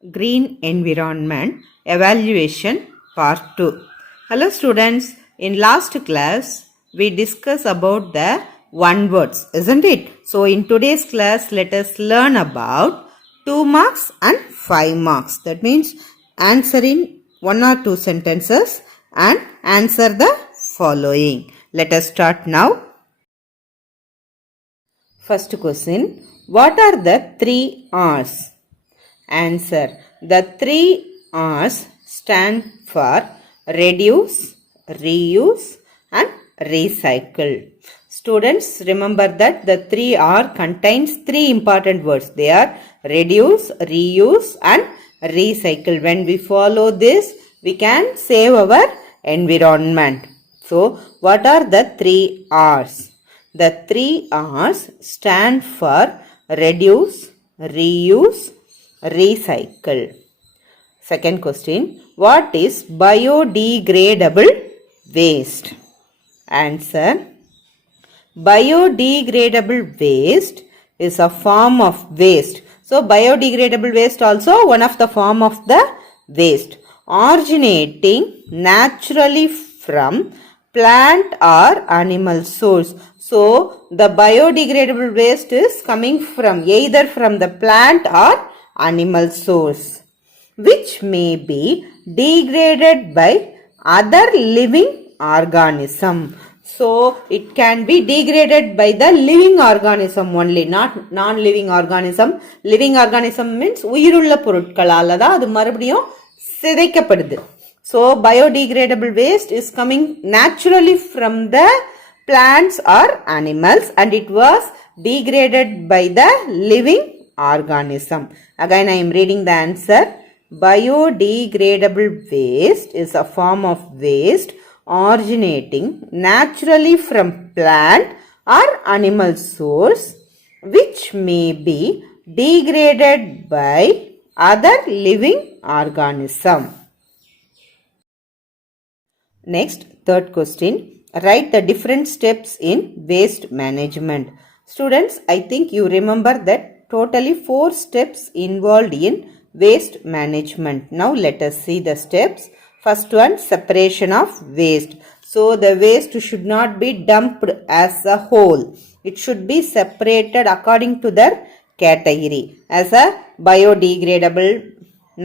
Green Environment Evaluation Part 2. Hello students, in last class we discussed about the one words, isn't it? So in today's class let us learn about 2 marks and 5 marks. That means answer in 1 or 2 sentences and answer the following. Let us start now. First question, what are the 3 R's? Answer. The 3 R's stand for reduce, reuse and recycle. Students, remember that the 3 R contains 3 important words. They are reduce, reuse and recycle. When we follow this, we can save our environment. So, what are the 3 R's? The 3 R's stand for reduce, reuse, recycle. Second question, what is biodegradable waste? Answer, biodegradable waste is a form of waste. So biodegradable waste also one of the form of the waste originating naturally from plant or animal source. So the biodegradable waste is coming from either from the plant or animal source, which may be degraded by other living organism. So it can be degraded by the living organism only, not non-living organism. Living organism means உயிருள்ள பொருட்களால தான் அது மறுபடியும் சிதைக்கப்படுது. So biodegradable waste is coming naturally from the plants or animals and it was degraded by the living organism. Again I am reading the answer. Biodegradable waste is a form of waste originating naturally from plant or animal source which may be degraded by other living organism. Next, third question. Write the different steps in waste management. Students, I think you remember that totally 4 steps involved in waste management. Now let us see the steps. First one, separation of waste. So the waste should not be dumped as a whole. It should be separated according to their category as a biodegradable,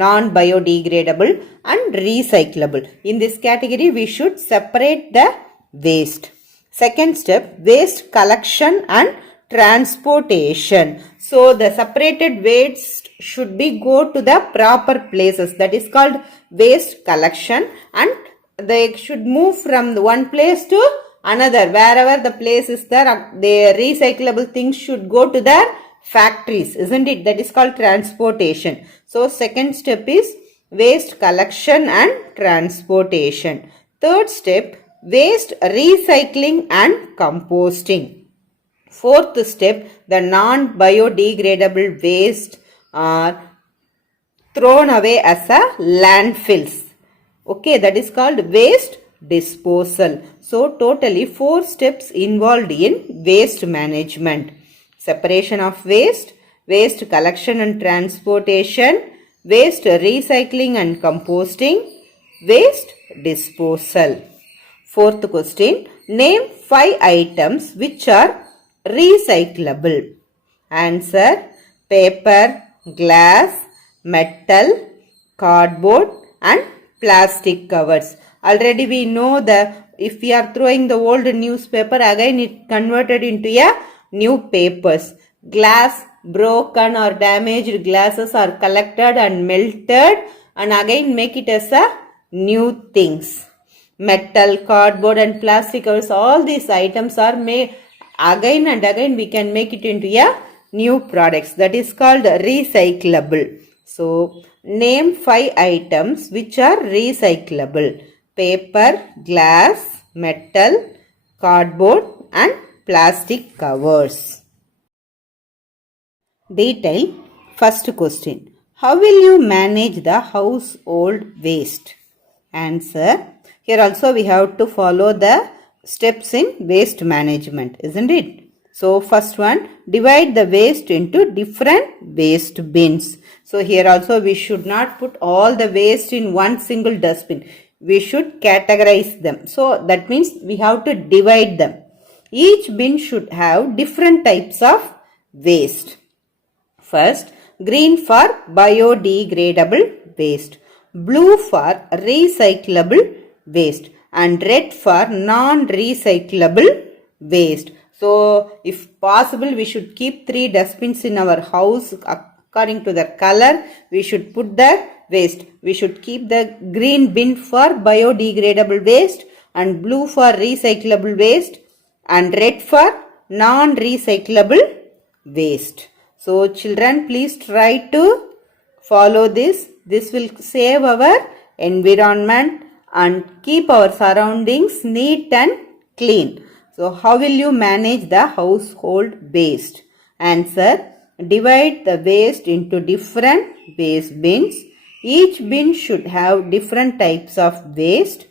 non-biodegradable and recyclable. In this category we should separate the waste. Second step, waste collection and transportation. So the separated waste should be go to the proper places. That is called waste collection and they should move from the one place to another. Wherever the place is there, the recyclable things should go to their factories, isn't it? That is called transportation. So second step is waste collection and transportation. Third step, waste recycling and composting. Fourth step, the non-biodegradable waste are thrown away as a landfills. Okay, that is called waste disposal. So totally 4 steps involved in waste management. Separation of waste, waste collection and transportation, waste recycling and composting, waste disposal. Fourth question, name 5 items which are recyclable. Answer, paper, glass, metal, cardboard and plastic covers. Already we know that if we are throwing the old newspaper, again it converted into a new papers. Glass, broken or damaged glasses are collected and melted and again make it as a new things. Metal, cardboard and plastic covers, all these items are made again and again we can make it into a new products. That is called recyclable. So name 5 items which are recyclable. Paper, glass, metal, cardboard and plastic covers. Detail. First question. How will you manage the household waste? Answer. Here also we have to follow the steps in waste management, isn't it? So first one, divide the waste into different waste bins. So here also we should not put all the waste in one single dustbin. We should categorize them. So that means we have to divide them. Each bin should have different types of waste. First, green for biodegradable waste, blue for recyclable waste, and red for non-recyclable waste. So, if possible, we should keep 3 dustbins in our house according to the color. We should put the waste. We should keep the green bin for biodegradable waste and blue for recyclable waste and red for non-recyclable waste. So children, please try to follow this. This will save our environment and keep our surroundings neat and clean. So how will you manage the household waste? Answer, divide the waste into different waste bins. Each bin should have different types of waste.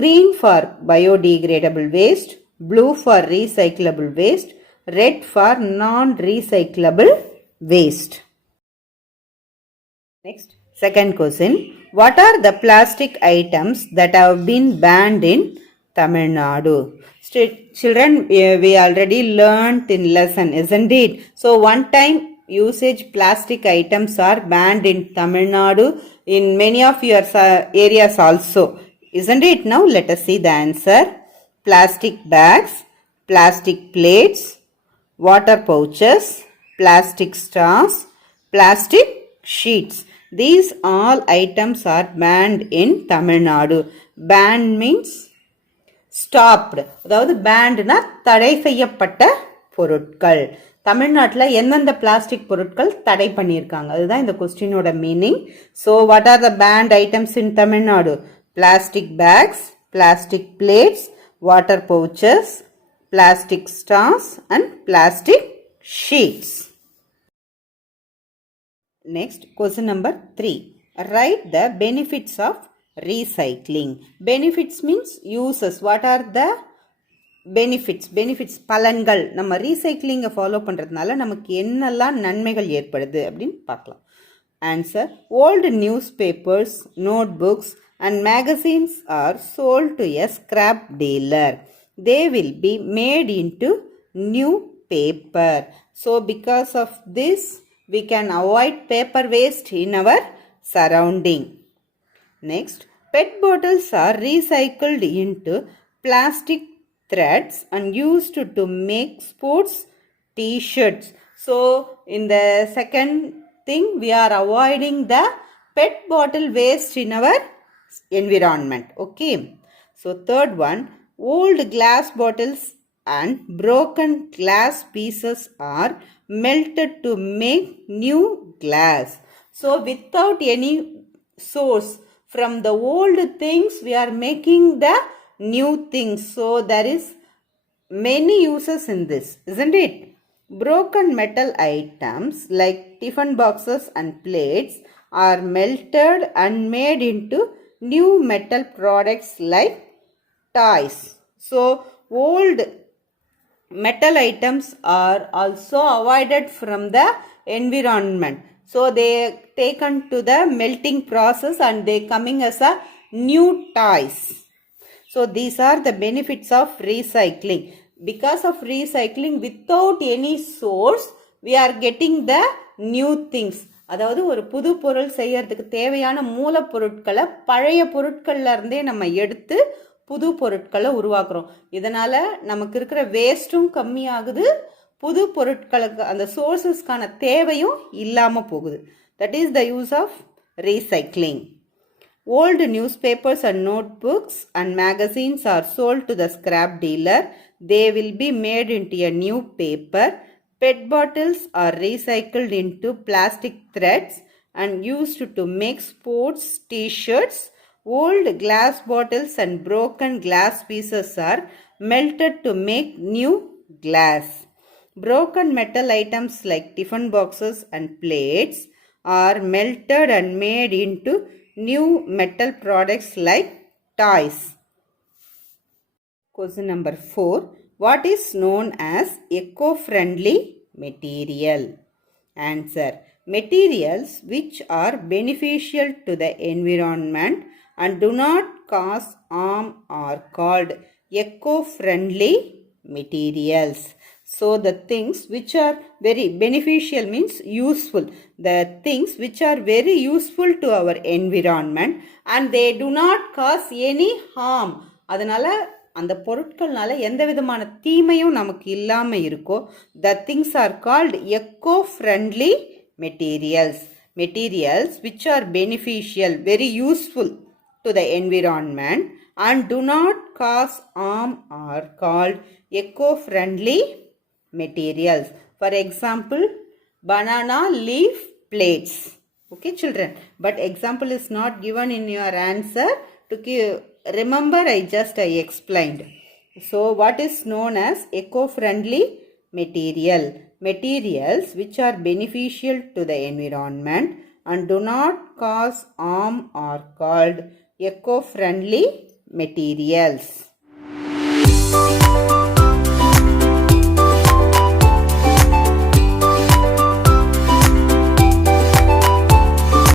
Green for biodegradable waste, blue for recyclable waste, red for non-recyclable waste. Next, second question. What are the plastic items that have been banned in Tamil Nadu? Children, we already learnt in lesson, isn't it? So, one time usage plastic items are banned in Tamil Nadu, in many of your areas also. Isn't it? Now, let us see the answer. Plastic bags, plastic plates, water pouches, plastic straws, plastic sheets. These all items are banned in Tamil Nadu. Banned means stopped. அதாவது பேண்ட்னா தடை செய்யப்பட்ட பொருட்கள். தமிழ்நாட்டில் எந்தெந்த plastic பொருட்கள் தடை பண்ணியிருக்காங்க, அதுதான் இந்த கொஸ்டினோட meaning. So what are the banned items in Tamil Nadu? Plastic bags, plastic plates, water pouches, plastic straws and plastic sheets. Next, question number 3. Write the benefits of recycling. Benefits means uses. What are the benefits? Benefits பலன்கள். நம்ம ரீசைக்ளிங்கை follow பண்ணுறதுனால நமக்கு என்னெல்லாம் நன்மைகள் ஏற்படுது அப்படின்னு பார்க்கலாம். Answer, old newspapers, notebooks and magazines are sold to a scrap dealer. They will be made into new paper. So because of this, we can avoid paper waste in our surrounding. Next, PET bottles are recycled into plastic threads and used to make sports t-shirts. So in the second thing, we are avoiding the PET bottle waste in our environment. Okay. So third one, old glass bottles and broken glass pieces are melted to make new glass. So without any source from the old things, we are making the new things. So there is many uses in this, isn't it? Broken metal items like tiffin boxes and plates are melted and made into new metal products like toys. So old metal items are also avoided from the environment. So they taken to the melting process and they coming as a new toys. So these are the benefits of recycling. Because of recycling, without any source, we are getting the new things. அதாவது ஒரு புது பொருள் செய்யறதுக்கு தேவையான மூலப்பொருட்களை பழைய பொருட்கள்ல இருந்தே நம்ம எடுத்து புது பொருட்களை உருவாக்குறோம். இதனால நமக்கு இருக்கிற வேஸ்ட்டும் கம்மியாகுது, புது பொருட்களுக்கு அந்த சோர்சஸ்க்கான தேவையும் இல்லாம போகுது. That is the use of recycling. Old newspapers and notebooks and magazines are sold to the scrap dealer. They will be made into a new paper. PET bottles are recycled into plastic threads and used to make sports t-shirts. Old glass bottles and broken glass pieces are melted to make new glass. Broken metal items like tiffin boxes and plates are melted and made into new metal products like toys. Question number 4. What is known as eco-friendly material? Answer. Materials which are beneficial to the environment and do not cause harm are called eco-friendly materials. So the things which are very beneficial means useful. The things which are very useful to our environment and they do not cause any harm. அதனால அந்த பொருட்கள்னால எந்த விதமான தீமையும் நமக்கு இல்லாம இருக்கோ, the things are called eco-friendly materials. Materials which are beneficial, very useful to the environment and do not cause harm are called eco-friendly materials. For example, banana leaf plates. Okay, children. But example is not given in your answer. To remember, I explained. So, what is known as eco-friendly material? Materials which are beneficial to the environment and do not cause harm are called eco-friendly materials.